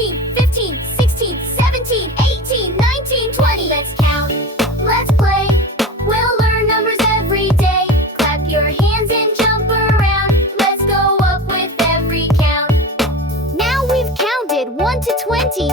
14, 15, 16, 17, 18, 19, 20. Let's count, let's play. We'll learn numbers every day. Clap your hands and jump around. Let's go up with every count. Now we've counted 1 to 20.